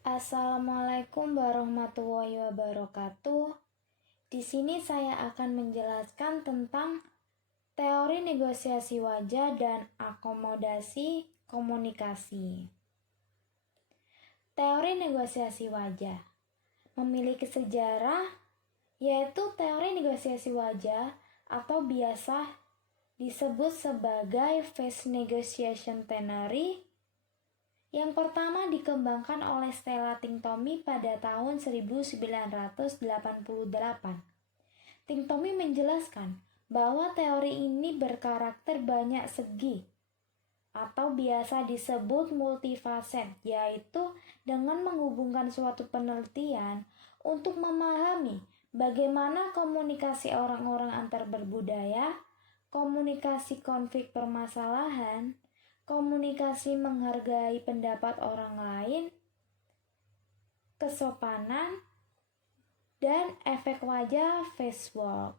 Assalamualaikum warahmatullahi wabarakatuh. Di sini saya akan menjelaskan tentang teori negosiasi wajah dan akomodasi komunikasi. Teori negosiasi wajah memiliki sejarah, yaitu teori negosiasi wajah atau biasa disebut sebagai face negotiation theory. Yang pertama dikembangkan oleh Stella Tinctomi pada tahun 1988. Tinctomi menjelaskan bahwa teori ini berkarakter banyak segi atau biasa disebut multifacet, yaitu dengan menghubungkan suatu penelitian untuk memahami bagaimana komunikasi orang-orang antar berbudaya, komunikasi konflik permasalahan, komunikasi menghargai pendapat orang lain, kesopanan, dan efek wajah face walk.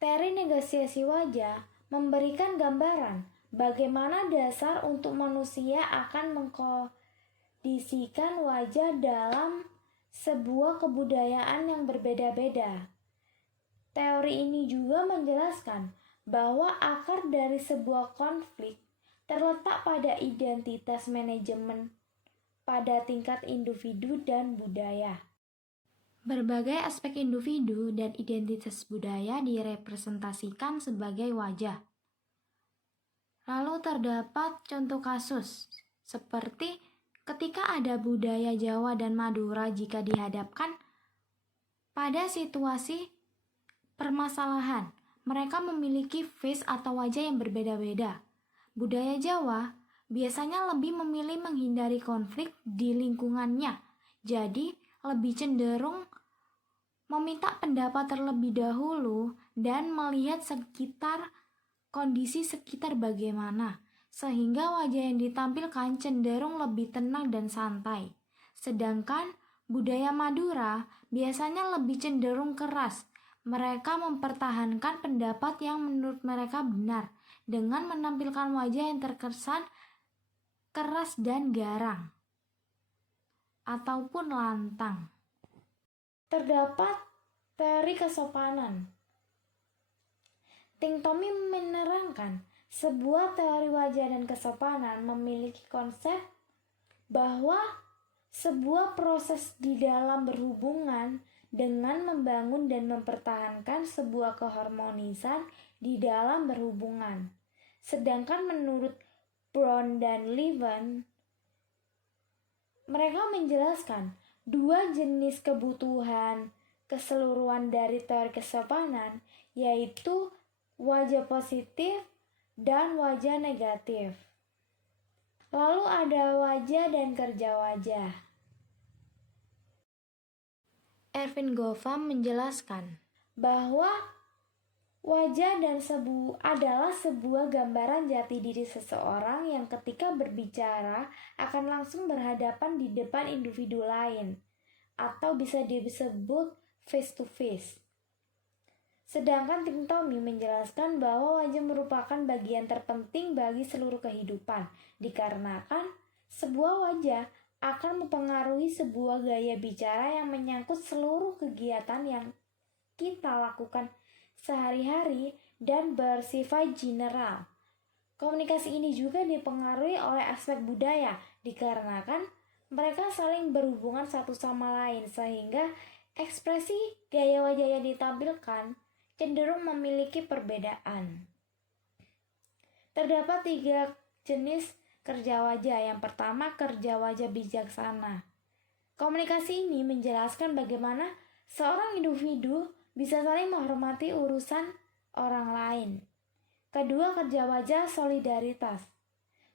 Teori negosiasi wajah memberikan gambaran bagaimana dasar untuk manusia akan mengkondisikan wajah dalam sebuah kebudayaan yang berbeda-beda. Teori ini juga menjelaskan bahwa akar dari sebuah konflik terletak pada identitas manajemen pada tingkat individu dan budaya. Berbagai aspek individu dan identitas budaya direpresentasikan sebagai wajah. Lalu terdapat contoh kasus, seperti ketika ada budaya Jawa dan Madura jika dihadapkan pada situasi permasalahan. Mereka memiliki face atau wajah yang berbeda-beda. Budaya Jawa biasanya lebih memilih menghindari konflik di lingkungannya, jadi lebih cenderung meminta pendapat terlebih dahulu dan melihat kondisi sekitar bagaimana, sehingga wajah yang ditampilkan cenderung lebih tenang dan santai. Sedangkan budaya Madura biasanya lebih cenderung keras. Mereka mempertahankan pendapat yang menurut mereka benar dengan menampilkan wajah yang terkesan keras dan garang ataupun lantang. Terdapat teori kesopanan. Tinctomi menerangkan sebuah teori wajah dan kesopanan memiliki konsep bahwa sebuah proses di dalam berhubungan dengan membangun dan mempertahankan sebuah keharmonisan di dalam berhubungan. Sedangkan menurut Brown dan Levin, mereka menjelaskan dua jenis kebutuhan keseluruhan dari teori kesopanan, yaitu wajah positif dan wajah negatif. Lalu ada wajah dan kerja wajah. Erving Goffman menjelaskan bahwa wajah dan adalah sebuah gambaran jati diri seseorang yang ketika berbicara akan langsung berhadapan di depan individu lain, atau bisa disebut face to face. Sedangkan Tinctomi menjelaskan bahwa wajah merupakan bagian terpenting bagi seluruh kehidupan, dikarenakan sebuah wajah akan mempengaruhi sebuah gaya bicara yang menyangkut seluruh kegiatan yang kita lakukan sehari-hari dan bersifat general. Komunikasi ini juga dipengaruhi oleh aspek budaya, dikarenakan mereka saling berhubungan satu sama lain, sehingga ekspresi gaya wajah yang ditampilkan cenderung memiliki perbedaan. Terdapat 3 jenis kerja wajah. Yang pertama, kerja wajah bijaksana. Komunikasi ini menjelaskan bagaimana seorang individu bisa saling menghormati urusan orang lain. Kedua, kerja wajah solidaritas.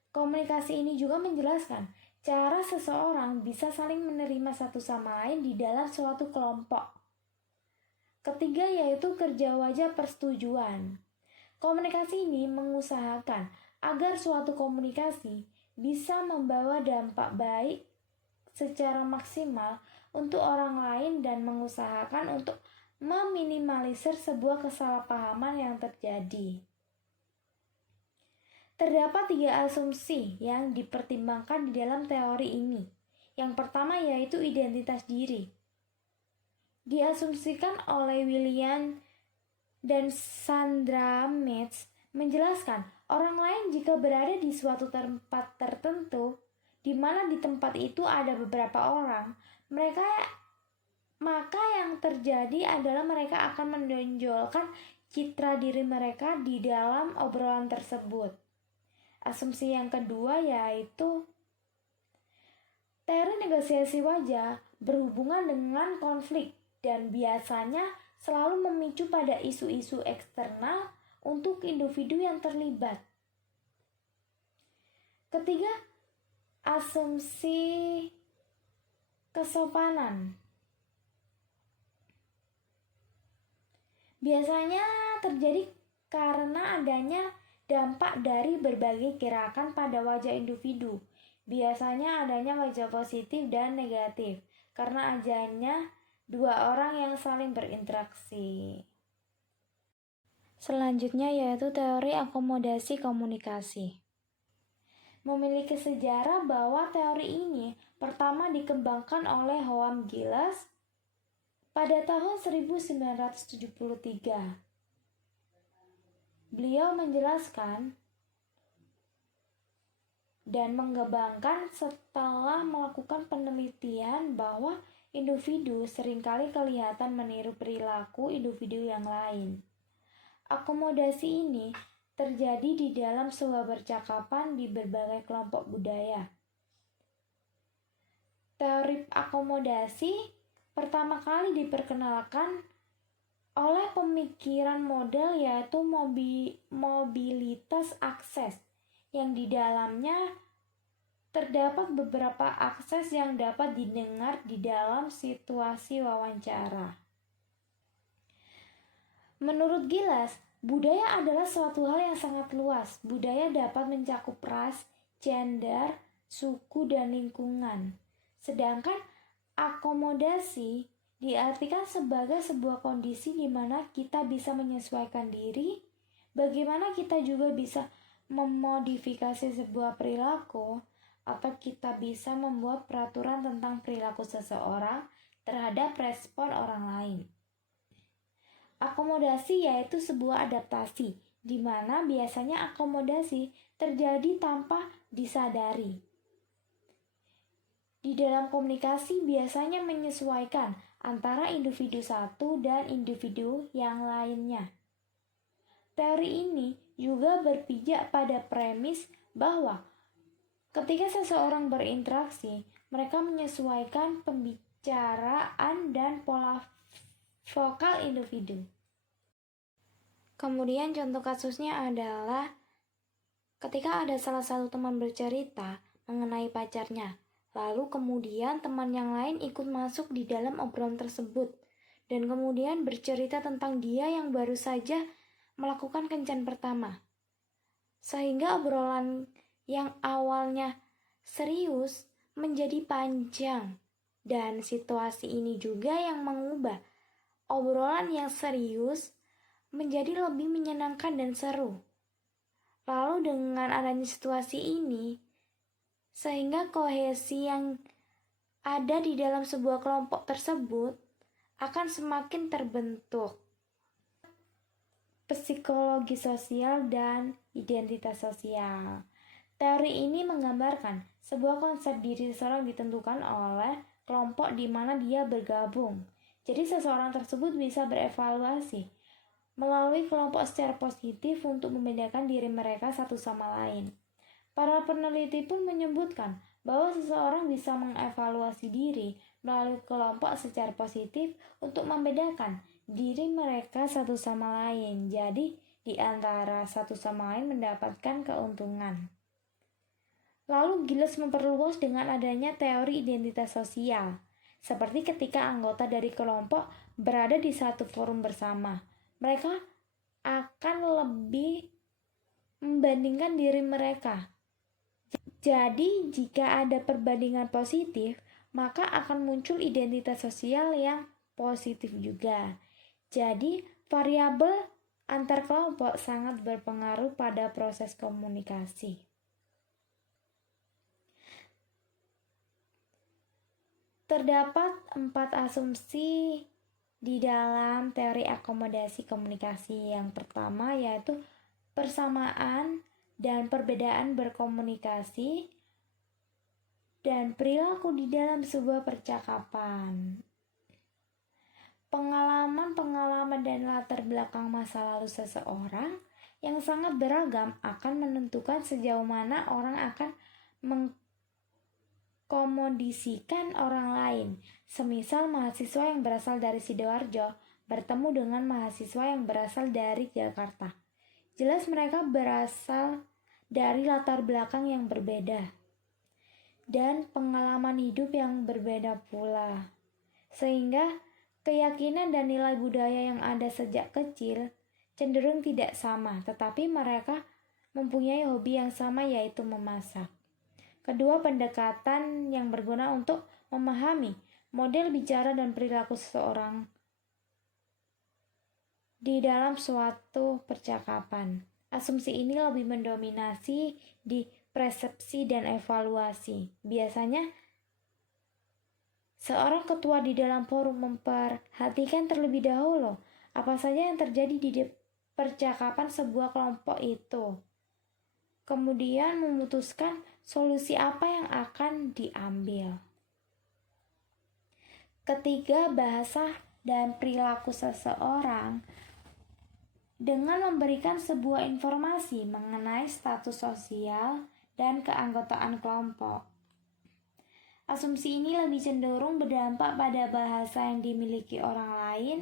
Komunikasi ini juga menjelaskan cara seseorang bisa saling menerima satu sama lain di dalam suatu kelompok. Ketiga, yaitu kerja wajah persetujuan. Komunikasi ini mengusahakan agar suatu komunikasi bisa membawa dampak baik secara maksimal untuk orang lain dan mengusahakan untuk meminimalisir sebuah kesalahpahaman yang terjadi. Terdapat 3 asumsi yang dipertimbangkan di dalam teori ini. Yang pertama yaitu identitas diri. Diasumsikan oleh William dan Sandra Metz menjelaskan orang lain jika berada di suatu tempat tertentu, di mana di tempat itu ada beberapa orang, maka yang terjadi adalah mereka akan menonjolkan citra diri mereka di dalam obrolan tersebut. Asumsi yang kedua yaitu teori negasiasi wajah berhubungan dengan konflik dan biasanya selalu memicu pada isu-isu eksternal untuk individu yang terlibat. Ketiga, asumsi kesopanan. Biasanya terjadi karena adanya dampak dari berbagai gerakan pada wajah individu. Biasanya adanya wajah positif dan negatif karena adanya 2 orang yang saling berinteraksi. Selanjutnya yaitu teori akomodasi komunikasi. Memiliki sejarah bahwa teori ini pertama dikembangkan oleh Howard Gilles pada tahun 1973. Beliau menjelaskan dan mengembangkan setelah melakukan penelitian bahwa individu seringkali kelihatan meniru perilaku individu yang lain. Akomodasi ini terjadi di dalam sebuah percakapan di berbagai kelompok budaya. Teori akomodasi pertama kali diperkenalkan oleh pemikiran model yaitu mobilitas akses, yang di dalamnya terdapat beberapa akses yang dapat didengar di dalam situasi wawancara. Menurut Gilles, budaya adalah suatu hal yang sangat luas. Budaya dapat mencakup ras, gender, suku, dan lingkungan. Sedangkan akomodasi diartikan sebagai sebuah kondisi di mana kita bisa menyesuaikan diri, bagaimana kita juga bisa memodifikasi sebuah perilaku, atau kita bisa membuat peraturan tentang perilaku seseorang terhadap respon orang lain. Akomodasi yaitu sebuah adaptasi, di mana biasanya akomodasi terjadi tanpa disadari. Di dalam komunikasi biasanya menyesuaikan antara individu satu dan individu yang lainnya. Teori ini juga berpijak pada premis bahwa ketika seseorang berinteraksi, mereka menyesuaikan pembicaraan dan pola vokal individu. Kemudian contoh kasusnya adalah ketika ada salah satu teman bercerita mengenai pacarnya, lalu kemudian teman yang lain ikut masuk di dalam obrolan tersebut dan kemudian bercerita tentang dia yang baru saja melakukan kencan pertama. Sehingga obrolan yang awalnya serius menjadi panjang, dan situasi ini juga yang mengubah obrolan yang serius menjadi lebih menyenangkan dan seru. Lalu dengan adanya situasi ini, sehingga kohesi yang ada di dalam sebuah kelompok tersebut akan semakin terbentuk. Psikologi sosial dan identitas sosial. Teori ini menggambarkan sebuah konsep diri seseorang ditentukan oleh kelompok di mana dia bergabung. Jadi seseorang tersebut bisa berevaluasi melalui kelompok secara positif untuk membedakan diri mereka satu sama lain. Para peneliti pun menyebutkan bahwa seseorang bisa mengevaluasi diri melalui kelompok secara positif untuk membedakan diri mereka satu sama lain. Jadi, di antara satu sama lain mendapatkan keuntungan. Lalu Gilles memperluas dengan adanya teori identitas sosial, seperti ketika anggota dari kelompok berada di satu forum bersama. Mereka akan lebih membandingkan diri mereka. Jadi, jika ada perbandingan positif, maka akan muncul identitas sosial yang positif juga. Jadi, variabel antar kelompok sangat berpengaruh pada proses komunikasi. Terdapat 4 asumsi di dalam teori akomodasi komunikasi. Yang pertama yaitu persamaan dan perbedaan berkomunikasi dan perilaku di dalam sebuah percakapan. Pengalaman-pengalaman dan latar belakang masa lalu seseorang yang sangat beragam akan menentukan sejauh mana orang akan mengkomodisikan orang lain. Semisal mahasiswa yang berasal dari Sidoarjo bertemu dengan mahasiswa yang berasal dari Jakarta. Jelas mereka berasal dari latar belakang yang berbeda dan pengalaman hidup yang berbeda pula. Sehingga keyakinan dan nilai budaya yang ada sejak kecil cenderung tidak sama, tetapi mereka mempunyai hobi yang sama, yaitu memasak. Kedua, pendekatan yang berguna untuk memahami model bicara dan perilaku seseorang di dalam suatu percakapan. Asumsi ini lebih mendominasi di persepsi dan evaluasi. Biasanya seorang ketua di dalam forum memperhatikan terlebih dahulu apa saja yang terjadi di percakapan sebuah kelompok itu. Kemudian memutuskan solusi apa yang akan diambil. Ketiga, bahasa dan perilaku seseorang dengan memberikan sebuah informasi mengenai status sosial dan keanggotaan kelompok. Asumsi ini lebih cenderung berdampak pada bahasa yang dimiliki orang lain.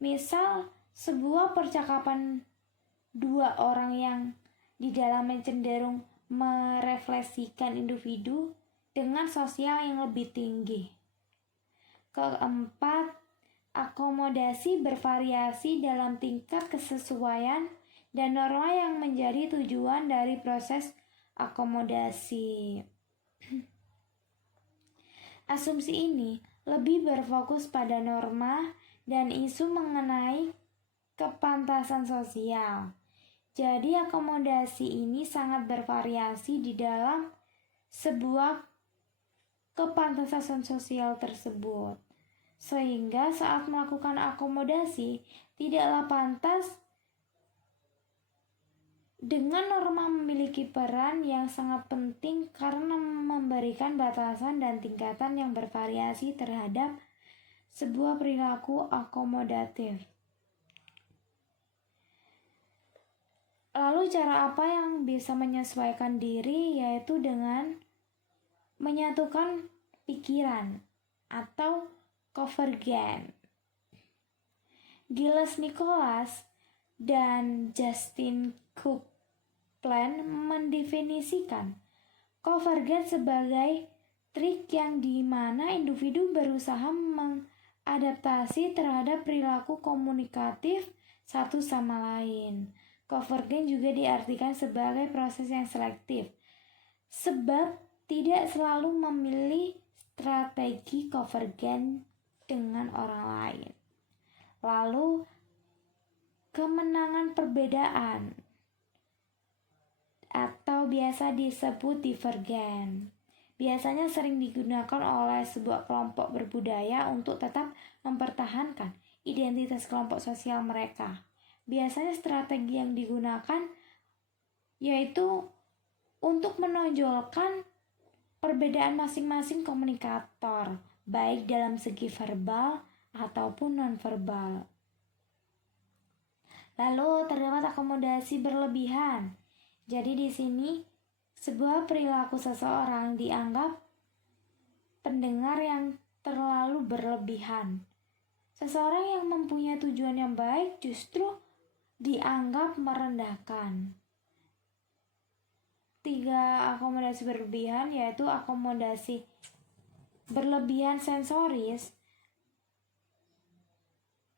Misal, sebuah percakapan dua orang yang di dalamnya cenderung merefleksikan individu dengan sosial yang lebih tinggi. Keempat, akomodasi bervariasi dalam tingkat kesesuaian dan norma yang menjadi tujuan dari proses akomodasi. Asumsi ini lebih berfokus pada norma dan isu mengenai kepantasan sosial. Jadi akomodasi ini sangat bervariasi di dalam sebuah kepantasan sosial tersebut. Sehingga saat melakukan akomodasi tidaklah pantas dengan norma memiliki peran yang sangat penting karena memberikan batasan dan tingkatan yang bervariasi terhadap sebuah perilaku akomodatif. Lalu cara apa yang bisa menyesuaikan diri, yaitu dengan menyatukan pikiran atau convergen. Giles Nicholas dan Justin Copeland mendefinisikan konvergen sebagai trik yang di mana individu berusaha mengadaptasi terhadap perilaku komunikatif satu sama lain. Konvergen juga diartikan sebagai proses yang selektif, sebab tidak selalu memilih strategi konvergen dengan orang lain. Lalu, kemenangan perbedaan atau biasa disebut divergen biasanya sering digunakan oleh sebuah kelompok berbudaya untuk tetap mempertahankan identitas kelompok sosial mereka. Biasanya strategi yang digunakan yaitu untuk menonjolkan perbedaan masing-masing komunikator, baik dalam segi verbal ataupun nonverbal. Lalu terdapat akomodasi berlebihan. Jadi di sini sebuah perilaku seseorang dianggap pendengar yang terlalu berlebihan. Seseorang yang mempunyai tujuan yang baik justru dianggap merendahkan. 3 akomodasi berlebihan yaitu akomodasi berlebihan sensoris,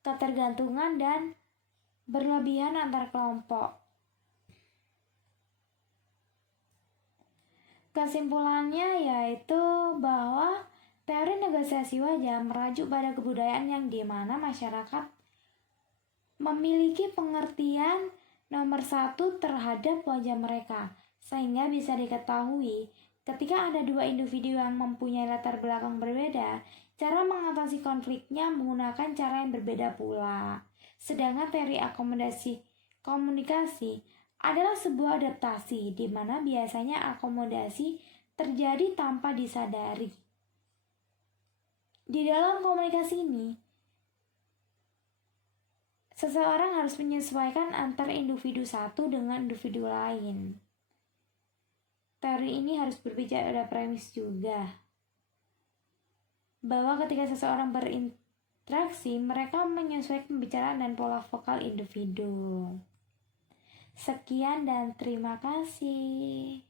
ketergantungan, dan berlebihan antar kelompok. Kesimpulannya yaitu bahwa teori negosiasi wajah merujuk pada kebudayaan yang di mana masyarakat memiliki pengertian nomor satu terhadap wajah mereka, sehingga bisa diketahui ketika ada dua individu yang mempunyai latar belakang berbeda, cara mengatasi konfliknya menggunakan cara yang berbeda pula. Sedangkan teori akomodasi komunikasi adalah sebuah adaptasi di mana biasanya akomodasi terjadi tanpa disadari. Di dalam komunikasi ini, seseorang harus menyesuaikan antar individu satu dengan individu lain. Teori ini harus berbicara pada premis juga, bahwa ketika seseorang berinteraksi, mereka menyesuaikan pembicaraan dan pola vokal individu. Sekian dan terima kasih.